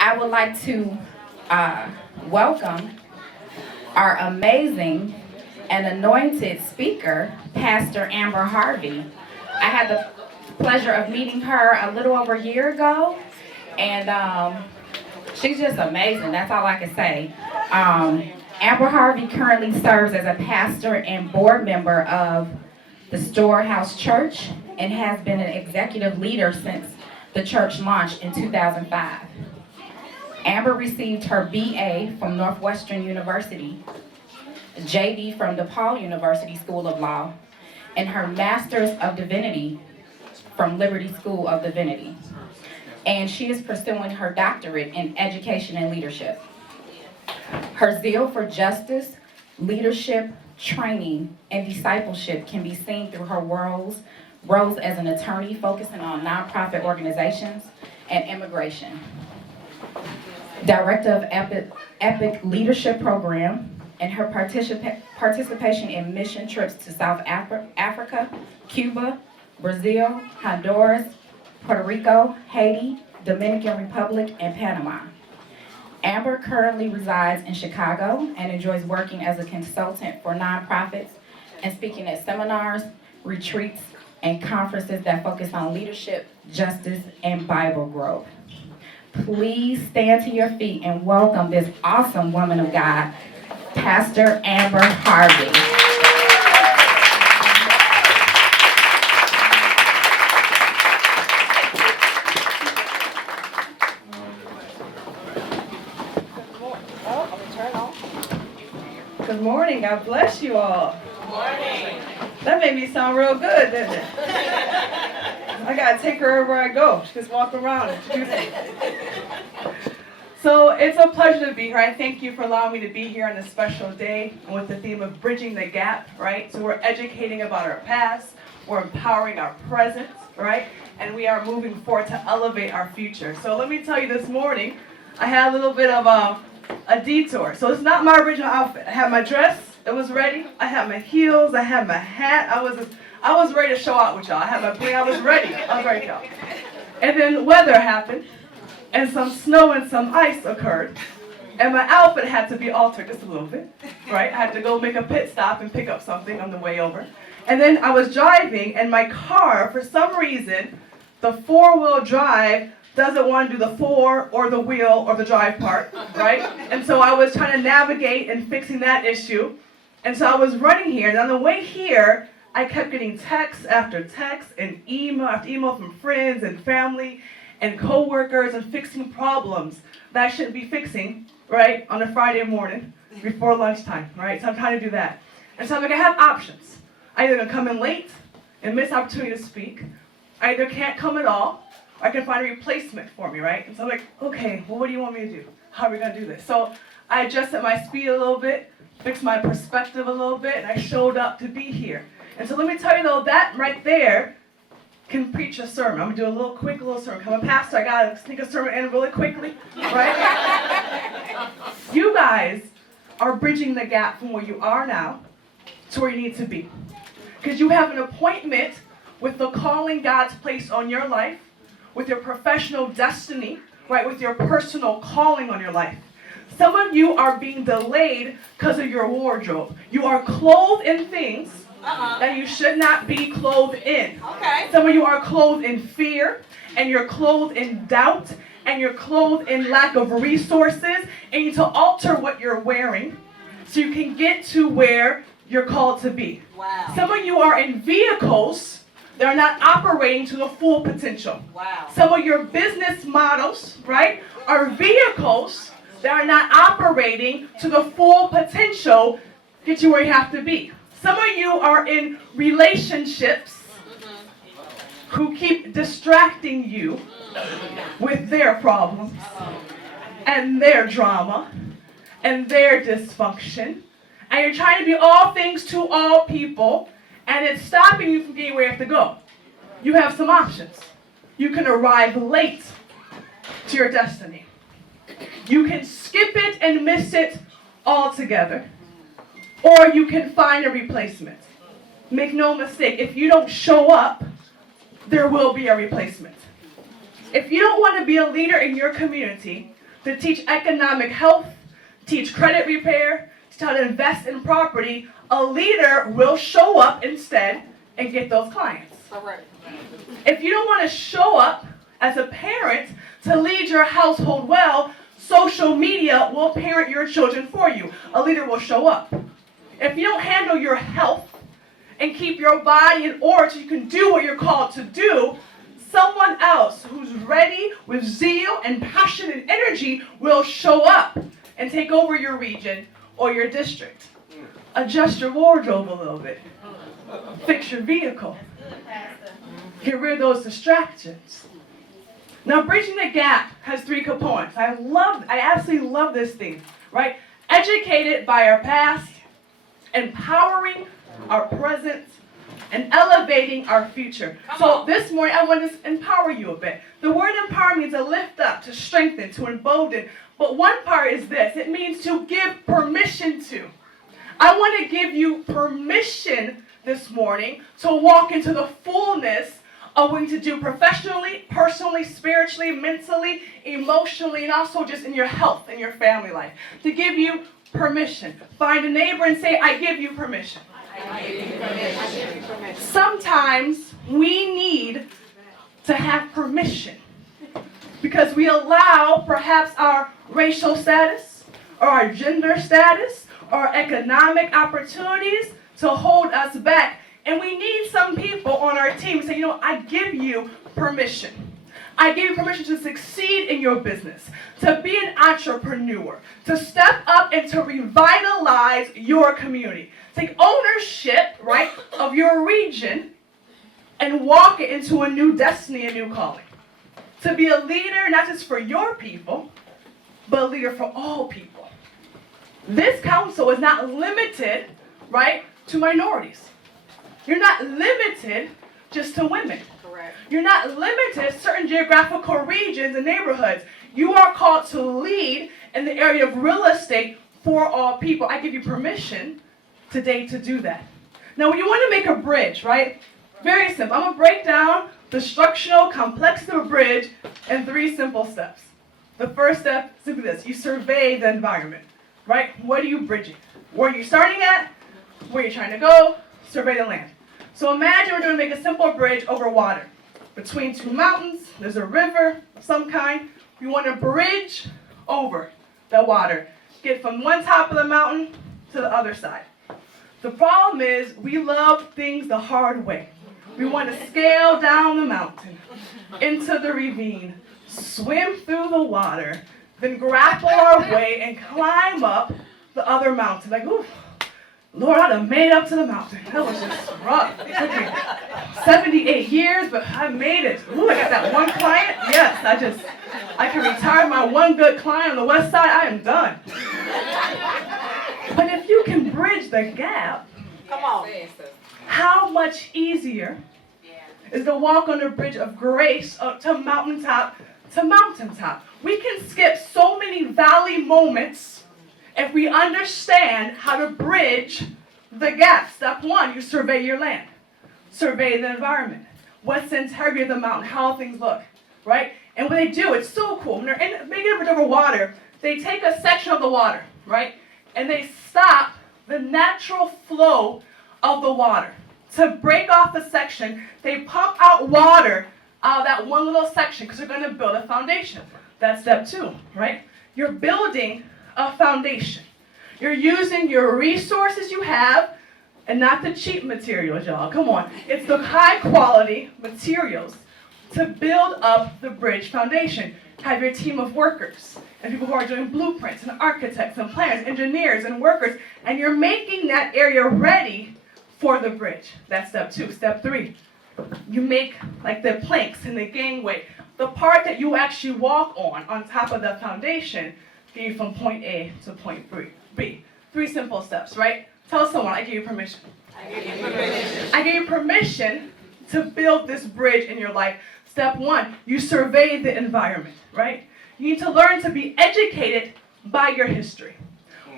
I would like to welcome our amazing and anointed speaker, Pastor Amber Harvey. I had the pleasure of meeting her a little over a year ago, and she's just amazing. That's all I can say. Amber Harvey currently serves as a pastor and board member of the Storehouse Church and has been an executive leader since the church launched in 2005. Amber received her BA from Northwestern University, JD from DePaul University School of Law, and her Master's of Divinity from Liberty School of Divinity. And she is pursuing her doctorate in education and leadership. Her zeal for justice, leadership, training, and discipleship can be seen through her roles as an attorney focusing on nonprofit organizations and immigration. Director of Epic Leadership Program, and her participation in mission trips to South Africa, Cuba, Brazil, Honduras, Puerto Rico, Haiti, Dominican Republic, and Panama. Amber currently resides in Chicago and enjoys working as a consultant for nonprofits and speaking at seminars, retreats, and conferences that focus on leadership, justice, and Bible growth. Please stand to your feet and welcome this awesome woman of God, Pastor Amber Harvey. Good morning. God bless you all. Good morning. That made me sound real good, didn't it? I gotta take her wherever I go. She just walk around and do things. So it's a pleasure to be here. I thank you for allowing me to be here on this special day with the theme of bridging the gap, right? So we're educating about our past, we're empowering our present, right? And we are moving forward to elevate our future. So let me tell you, this morning, I had a little bit of a detour. So it's not my original outfit. I had my dress, it was ready. I had my heels, I had my hat. I was ready to show out with y'all. I had my bling, I was ready to go. And then weather happened, and some snow and some ice occurred, and my outfit had to be altered just a little bit, right? I had to go make a pit stop and pick up something on the way over. And then I was driving, and my car, for some reason, the four-wheel drive doesn't want to do the four or the wheel or the drive part, right? And so I was trying to navigate and fixing that issue. And so I was running here, and on the way here, I kept getting text after text and email after email from friends and family and coworkers and fixing problems that I shouldn't be fixing, right, on a Friday morning before lunchtime, right? So I'm trying to do that. And so I'm like, I have options. I either gonna come in late and miss opportunity to speak. I either can't come at all, or I can find a replacement for me, right? And so I'm like, okay, well, what do you want me to do? How are we gonna do this? So I adjusted my speed a little bit, fixed my perspective a little bit, and I showed up to be here. And so let me tell you though, that right there can preach a sermon. I'm gonna do a little sermon. I'm a pastor, I gotta sneak a sermon in really quickly, right? You guys are bridging the gap from where you are now to where you need to be. Because you have an appointment with the calling God's placed on your life, with your professional destiny, right, with your personal calling on your life. Some of you are being delayed because of your wardrobe. You are clothed in things that you should not be clothed in. Okay. Some of you are clothed in fear, and you're clothed in doubt, and you're clothed in lack of resources, and you need to alter what you're wearing so you can get to where you're called to be. Wow. Some of you are in vehicles that are not operating to the full potential. Wow. Some of your business models, right, are vehicles that are not operating to the full potential to get you where you have to be. Some of you are in relationships who keep distracting you with their problems and their drama and their dysfunction. And you're trying to be all things to all people, and it's stopping you from getting where you have to go. You have some options. You can arrive late to your destiny. You can skip it and miss it altogether. Or you can find a replacement. Make no mistake, if you don't show up, there will be a replacement. If you don't want to be a leader in your community, to teach economic health, teach credit repair, teach how to invest in property, a leader will show up instead and get those clients. All right. If you don't want to show up as a parent to lead your household well, social media will parent your children for you. A leader will show up. If you don't handle your health and keep your body in order so you can do what you're called to do, someone else who's ready with zeal and passion and energy will show up and take over your region or your district. Adjust your wardrobe a little bit. Fix your vehicle. Get rid of those distractions. Now, bridging the gap has 3 components. I absolutely love this thing, right? Educated by our past, empowering our present, and elevating our future. So this morning, I want to empower you a bit. The word empower means to lift up, to strengthen, to embolden. But one part is this. It means to give permission to. I want to give you permission this morning to walk into the fullness of what you need to do professionally, personally, spiritually, mentally, emotionally, and also just in your health and your family life. To give you permission. Find a neighbor and say, I give you permission. I give you permission. I give you permission. Sometimes we need to have permission because we allow perhaps our racial status or our gender status or economic opportunities to hold us back. And we need some people on our team to say, I give you permission. I give you permission to succeed in your business, to be an entrepreneur, to step up and to revitalize your community. Take ownership, right, of your region and walk it into a new destiny, a new calling. To be a leader, not just for your people, but a leader for all people. This council is not limited, right, to minorities. You're not limited just to women. Correct. You're not limited to certain geographical regions and neighborhoods. You are called to lead in the area of real estate for all people. I give you permission today to do that. Now, when you want to make a bridge, right? Very simple. I'm going to break down the structural complexity of a bridge in 3 simple steps. The first step is simply this. You survey the environment, right? What are you bridging? Where are you starting at? Where are you trying to go? Survey the land. So imagine we're going to make a simple bridge over water. Between 2 mountains, there's a river of some kind. We want to bridge over the water. Get from one top of the mountain to the other side. The problem is we love things the hard way. We want to scale down the mountain into the ravine, swim through the water, then grapple our way and climb up the other mountain. Like, ooh, Lord, I'd have made up to the mountain. That was just rough. It took me 78 years, but I made it. Ooh, I got that one client. Yes, I can retire my one good client on the west side. I am done. But if you can bridge the gap, Come on. how much easier is to walk on the bridge of grace up to mountaintop to mountaintop. We can skip so many valley moments if we understand how to bridge the gap. Step 1, you survey your land. Survey the environment. What's the integrity of the mountain? How things look, right? And what they do, it's so cool. When they're making a bridge over water, they take a section of the water, right? And they stop the natural flow of the water. To break off the section, they pump out water out of that one little section because they're going to build a foundation. That's step 2, right? You're building a foundation. You're using your resources you have and not the cheap materials, y'all. Come on. It's the high quality materials to build up the bridge foundation. Have your team of workers and people who are doing blueprints and architects and planners, engineers and workers, and you're making that area ready for the bridge. That's step 2. Step 3, you make like the planks and the gangway, the part that you actually walk on top of the foundation, get you from point A to point B. 3 simple steps, right? Tell someone, I give you permission. I give you permission. I give you permission to build this bridge in your life. Step 1, you survey the environment, right? You need to learn to be educated by your history.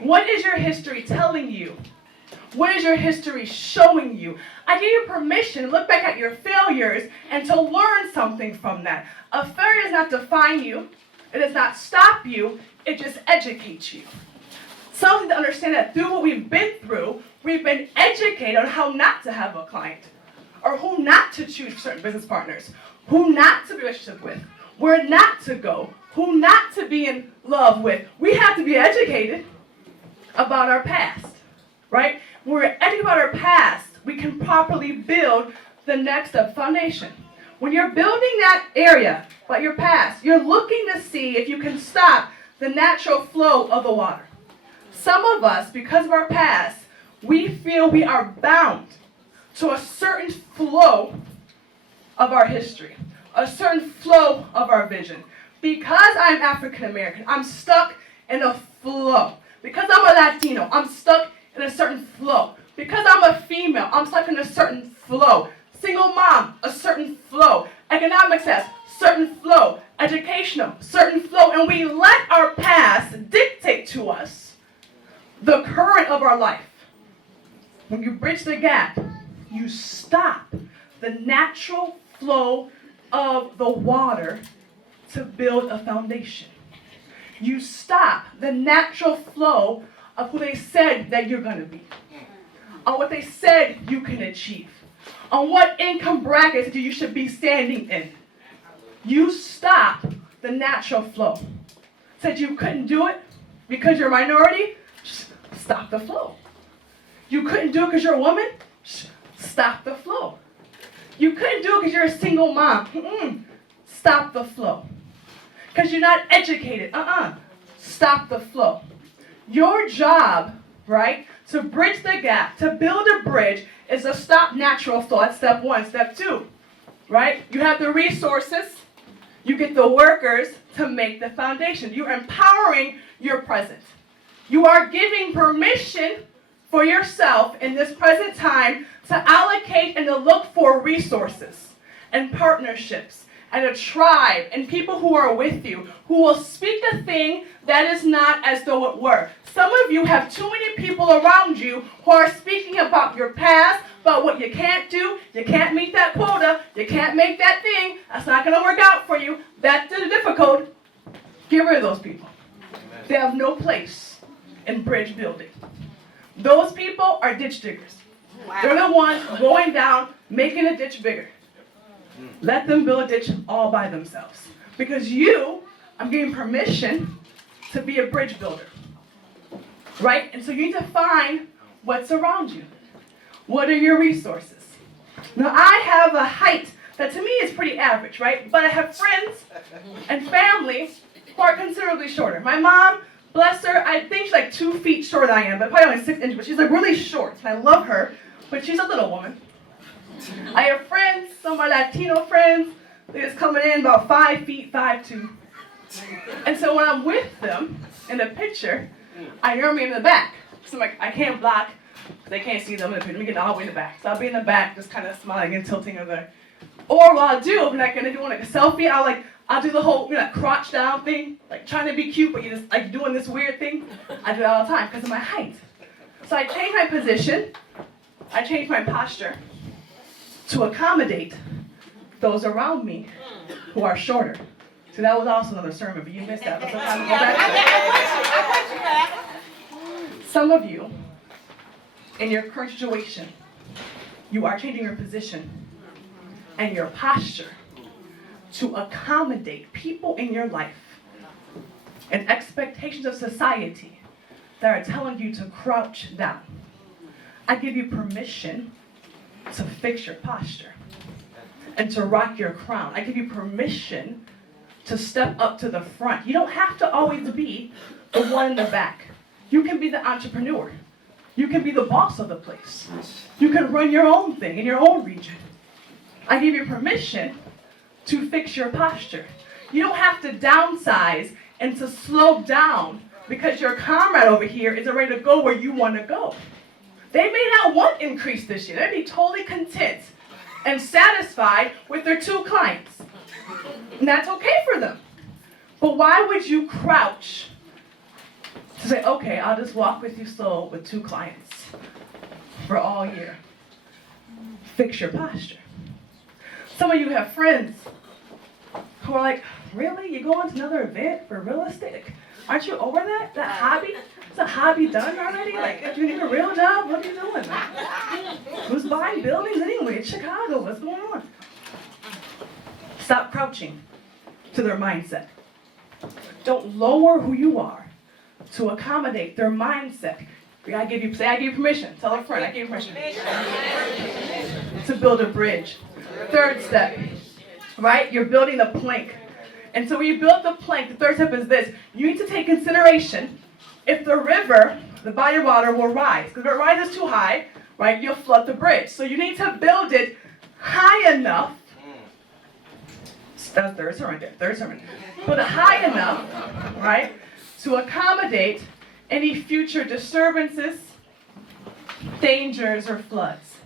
What is your history telling you? What is your history showing you? I give you permission to look back at your failures and to learn something from that. A failure does not define you. It does not stop you, it just educates you. Something to understand that through what we've been through, we've been educated on how not to have a client, or who not to choose certain business partners, who not to be in a relationship with, where not to go, who not to be in love with. We have to be educated about our past, right? When we're educated about our past, we can properly build the next foundation. When you're building that area about your past, you're looking to see if you can stop the natural flow of the water. Some of us, because of our past, we feel we are bound to a certain flow of our history, a certain flow of our vision. Because I'm African American, I'm stuck in a flow. Because I'm a Latino, I'm stuck in a certain flow. Because I'm a female, I'm stuck in a certain flow. Single mom, a certain flow. Economic status, certain flow. Educational, certain flow. And we let our past dictate to us the current of our life. When you bridge the gap, you stop the natural flow of the water to build a foundation. You stop the natural flow of who they said that you're going to be, on what they said you can achieve, on what income brackets you should be standing in. You stop the natural flow. Said you couldn't do it because you're a minority? Stop the flow. You couldn't do it because you're a woman? Stop the flow. You couldn't do it because you're a single mom? Stop the flow. Because you're not educated? Stop the flow. Your job, right, to bridge the gap, to build a bridge, is to stop natural flow. That's step one. Step two, right? You have the resources. You get the workers to make the foundation. You're empowering your present. You are giving permission for yourself in this present time to allocate and to look for resources and partnerships and a tribe and people who are with you, who will speak a thing that is not as though it were. Some of you have too many people around you who are speaking about your past, about what you can't do, you can't meet that quota, you can't make that thing, that's not going to work out for you, that's difficult. Get rid of those people. Amen. They have no place in bridge building. Those people are ditch diggers. Wow. They're the ones going down, making a ditch bigger. Let them build a ditch all by themselves. Because I'm giving permission to be a bridge builder. Right? And so you need to find what's around you. What are your resources? Now, I have a height that to me is pretty average, right? But I have friends and family who are considerably shorter. My mom, bless her, I think she's like 2 feet shorter than I am, but probably only 6 inches. But she's like really short, and I love her, but she's a little woman. I have friends, some of my Latino friends, they're just coming in about 5 feet, 5'2". And so when I'm with them in the picture, I normally in the back. So I'm like, I can't block, they can't see them in the picture. Let me get all the way in the back. So I'll be in the back, just kind of smiling and tilting over. Or what I'll do, I'm like gonna do like a selfie, I'll do the whole crotch down thing, like trying to be cute, but you're just like doing this weird thing. I do that all the time because of my height. So I change my position, I change my posture to accommodate those around me who are shorter. So that was also another sermon, but you missed that. But sometimes go back. Some of you, in your current situation, you are changing your position and your posture to accommodate people in your life and expectations of society that are telling you to crouch down. I give you permission to fix your posture and to rock your crown. I give you permission to step up to the front. You don't have to always be the one in the back. You can be the entrepreneur. You can be the boss of the place. You can run your own thing in your own region. I give you permission to fix your posture. You don't have to downsize and to slow down because your comrade over here isn't ready to go where you want to go. They may not want increase this year. They'd be totally content and satisfied with their 2 clients. And that's okay for them. But why would you crouch to say, okay, I'll just walk with you slow with 2 clients for all year? Fix your posture. Some of you have friends who are like, really? You're going to another event for real estate? Aren't you over that? That hobby? Is a hobby done already? Like, if you need a real job, what are you doing? Who's buying buildings anyway? It's Chicago. What's going on? Stop crouching to their mindset. Don't lower who you are to accommodate their mindset. I give you permission. Tell a friend, I give you permission. To build a bridge. Third step, right? You're building a plank. And so when you build the plank, the third step is this. You need to take consideration if the river, the body of water, will rise. Because if it rises too high, right, you'll flood the bridge. So you need to build it high enough. That's third sermon right there, third sermon. Build it high enough, right, to accommodate any future disturbances, dangers, or floods.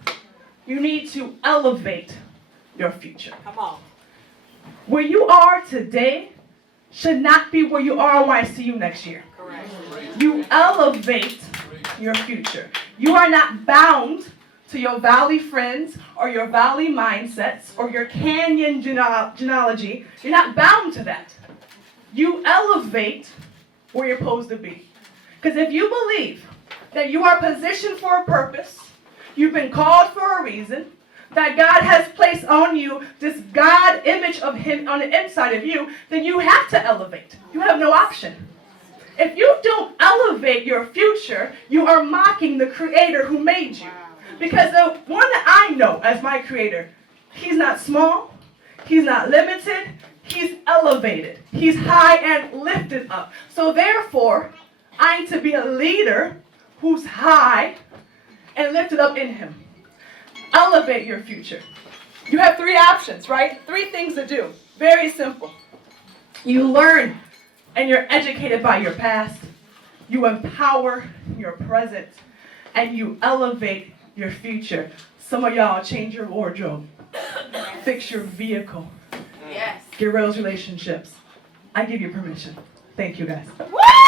You need to elevate your future. Come on. Where you are today should not be where you are when I see you next year. Correct. You elevate your future. You are not bound to your valley friends or your valley mindsets or your canyon genealogy. You're not bound to that. You elevate where you're supposed to be. Because if you believe that you are positioned for a purpose, you've been called for a reason, that God has placed on you this God image of Him on the inside of you, then you have to elevate. You have no option. If you don't elevate your future, you are mocking the Creator who made you. Because the one that I know as my Creator, He's not small, He's not limited, He's elevated. He's high and lifted up. So therefore, I need to be a leader who's high and lifted up in Him. Elevate your future. You have 3 options, right? 3 things to do. Very simple. You learn and you're educated by your past. You empower your present. And you elevate your future. Some of y'all change your wardrobe. Fix your vehicle. Yes. Get real relationships. I give you permission. Thank you guys. Woo!